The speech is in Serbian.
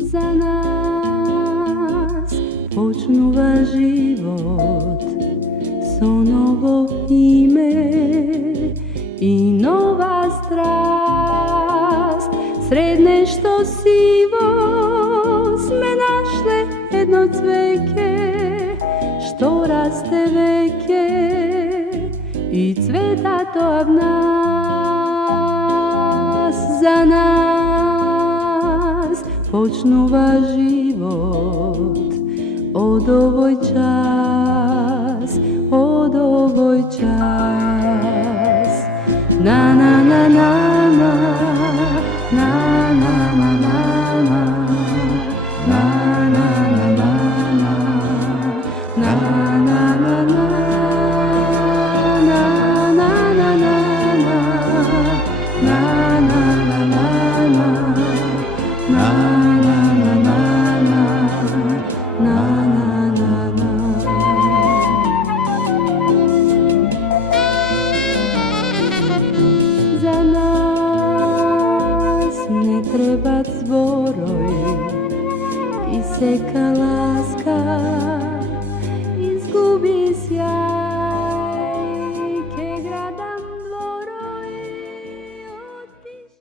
Za nas počnuva život, so novo ime i nova strast. Sred nešto sivo sme našle jedno cveke, što raste veke i cveta to v nas. Za nas počnuva život, od ovoj čas, od ovoj čas. Na na na na na, na na na na na, na na na na na, na na na na, na na na na, na na na na na, na na na na, na na na. Za nas ne treba zboroj i seka laska.